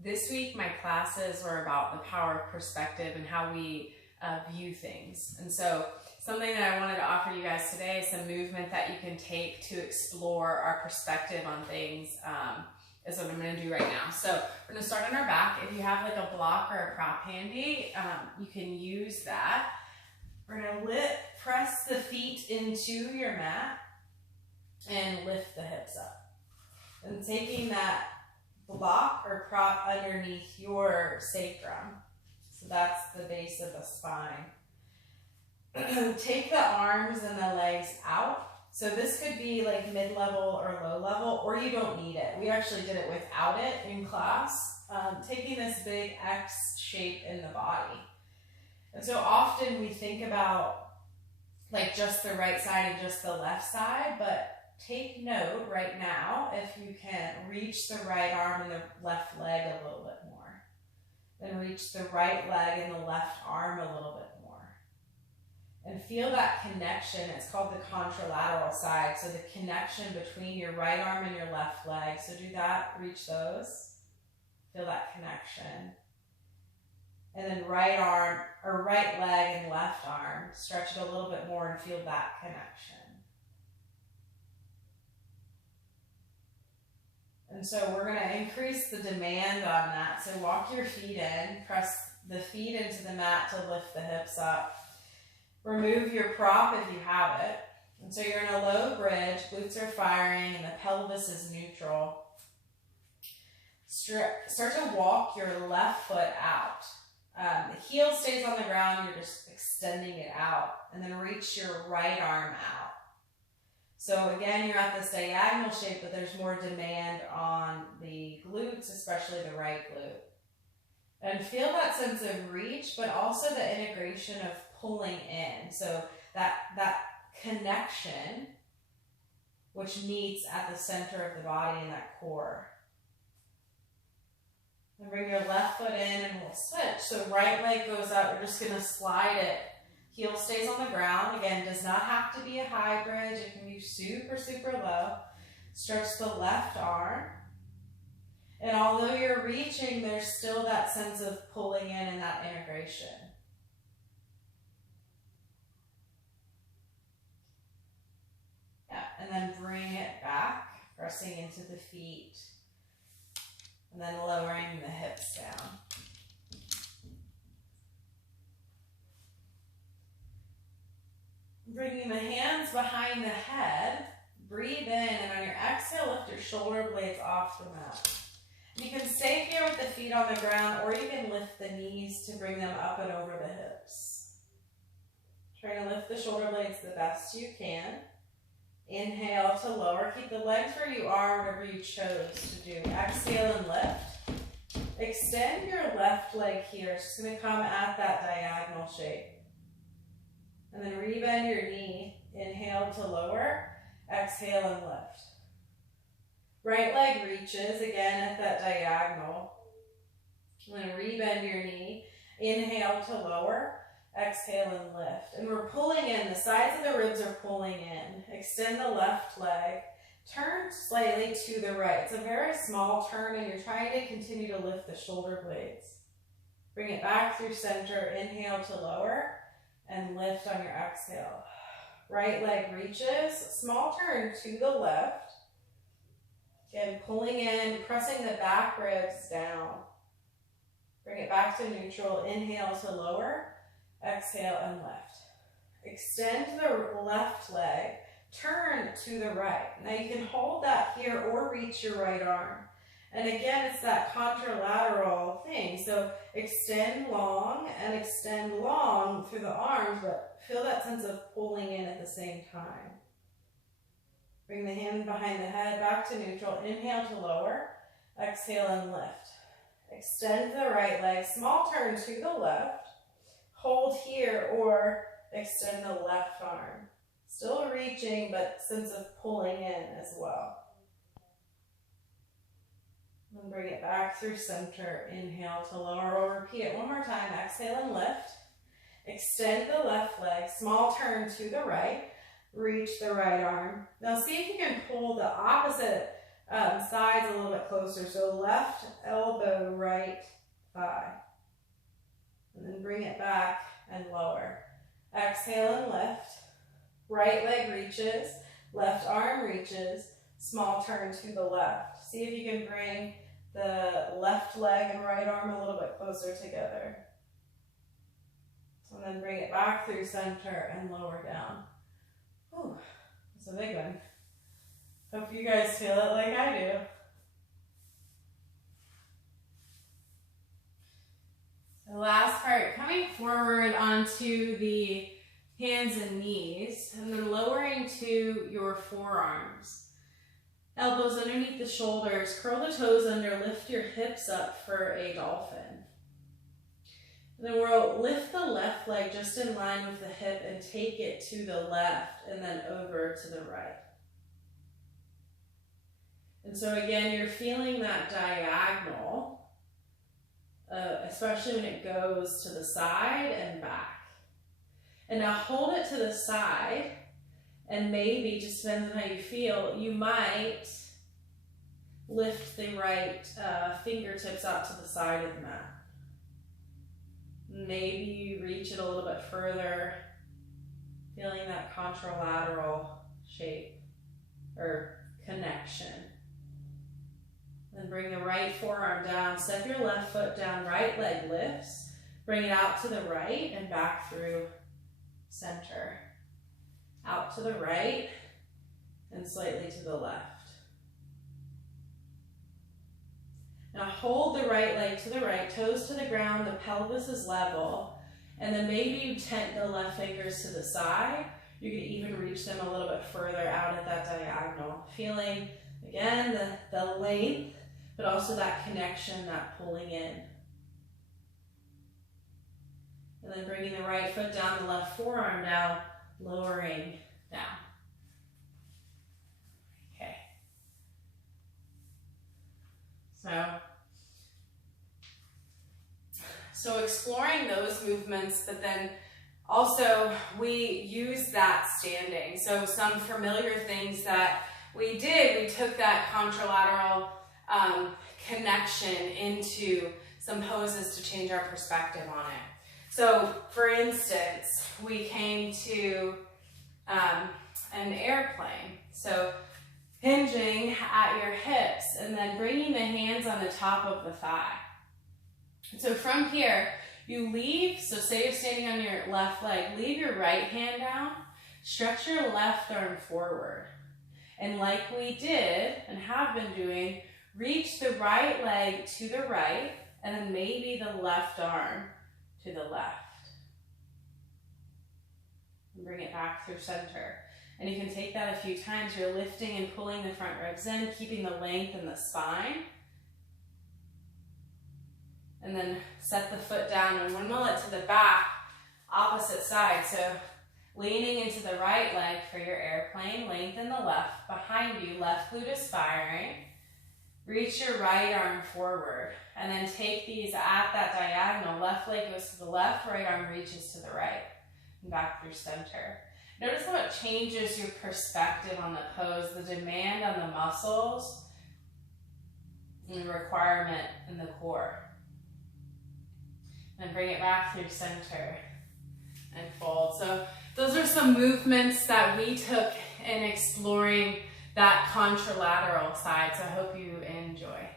This week, my classes were about the power of perspective and how we view things. And so something that I wanted to offer you guys today is some movement that you can take to explore our perspective on things is what I'm going to do right now. So we're going to start on our back. If you have like a block or a prop handy, you can use that. We're going to press the feet into your mat and lift the hips up. And taking that block or prop underneath your sacrum. So that's the base of the spine. Take the arms and the legs out. So this could be like mid-level or low level, or you don't need it. We actually did it without it in class, taking this big X shape in the body. And so often we think about like just the right side and just the left side, but take note right now if you can reach the right arm and the left leg a little bit more. Then reach the right leg and the left arm a little bit more. And feel that connection. It's called the contralateral side. So the connection between your right arm and your left leg. So do that, reach those. Feel that connection. And then right arm, or right leg and left arm. Stretch it a little bit more and feel that connection. And so we're going to increase the demand on that. So walk your feet in, press the feet into the mat to lift the hips up. Remove your prop if you have it. And so you're in a low bridge, glutes are firing, and the pelvis is neutral. Start to walk your left foot out. The heel stays on the ground, you're just extending it out. And then reach your right arm out. So again, you're at this diagonal shape, but there's more demand on the glutes, especially the right glute. And feel that sense of reach, but also the integration of pulling in. So that connection, which meets at the center of the body in that core. And bring your left foot in and we'll switch. So right leg goes up, we're just gonna slide it. Heel stays on the ground. Again, does not have to be a high bridge. It can be super, super low. Stretch the left arm. And although you're reaching, there's still that sense of pulling in and that integration. Yeah, and then bring it back, pressing into the feet. And then lowering the hips down. Bringing the hands behind the head, breathe in, and on your exhale, lift your shoulder blades off the mat. You can stay here with the feet on the ground, or you can lift the knees to bring them up and over the hips. Try to lift the shoulder blades the best you can. Inhale to lower. Keep the legs where you are, whatever you chose to do. Exhale and lift. Extend your left leg here. It's just going to come at that diagonal shape. And then rebend your knee. Inhale to lower. Exhale and lift. Right leg reaches again at that diagonal. And then rebend your knee. Inhale to lower. Exhale and lift. And we're pulling in. The sides of the ribs are pulling in. Extend the left leg. Turn slightly to the right. It's a very small turn and you're trying to continue to lift the shoulder blades. Bring it back through center. Inhale to lower. And lift on your exhale. Right leg reaches. Small turn to the left. Again, pulling in, pressing the back ribs down. Bring it back to neutral. Inhale to lower. Exhale and lift. Extend the left leg. Turn to the right. Now you can hold that here or reach your right arm. And again, it's that contralateral thing. So extend long and extend long through the arms, but feel that sense of pulling in at the same time. Bring the hand behind the head back to neutral. Inhale to lower. Exhale and lift. Extend the right leg. Small turn to the left. Hold here or extend the left arm. Still reaching, but sense of pulling in as well. And bring it back through center. Inhale to lower. We'll repeat it one more time. Exhale and lift. Extend the left leg. Small turn to the right. Reach the right arm. Now see if you can pull the opposite sides a little bit closer. So left elbow, right thigh. And then bring it back and lower. Exhale and lift. Right leg reaches, left arm reaches, small turn to the left. See if you can bring the left leg and right arm a little bit closer together. And then bring it back through center and lower down. Whew, that's a big one. Hope you guys feel it like I do. The last part, coming forward onto the hands and knees, and then lowering to your forearms. Elbows underneath the shoulders, curl the toes under, lift your hips up for a dolphin. And then we'll lift the left leg just in line with the hip and take it to the left and then over to the right. And so again, you're feeling that diagonal, especially when it goes to the side and back. And now hold it to the side, and maybe, just depends on how you feel, you might lift the right fingertips out to the side of the mat. Maybe you reach it a little bit further, feeling that contralateral shape or connection. Then bring the right forearm down, step your left foot down, right leg lifts, bring it out to the right and back through center. Out to the right and slightly to the left. Now hold the right leg to the right, toes to the ground, the pelvis is level, and then maybe you tent the left fingers to the side. You can even reach them a little bit further out at that diagonal. Feeling, again, the length, but also that connection, that pulling in. And then bringing the right foot down, the left forearm down, lowering down. Okay. So exploring those movements, but then also we use that standing. So some familiar things that we did, we took that contralateral connection into some poses to change our perspective on it. So for instance, we came to an airplane. So hinging at your hips and then bringing the hands on the top of the thigh. So from here, you leave, so say you're standing on your left leg, leave your right hand down, stretch your left arm forward. And like we did and have been doing, reach the right leg to the right and then maybe the left arm to the left. And bring it back through center. And you can take that a few times. You're lifting and pulling the front ribs in, keeping the length in the spine. And then set the foot down and windmill it to the back, opposite side. So leaning into the right leg for your airplane, lengthen the left. Behind you, left glute is firing. Reach your right arm forward. And then take these at that diagonal. Left leg goes to the left, right arm reaches to the right. And back through center. Notice how it changes your perspective on the pose, the demand on the muscles, and the requirement in the core. And bring it back through center and fold. So those are some movements that we took in exploring that contralateral side. So I hope you enjoy.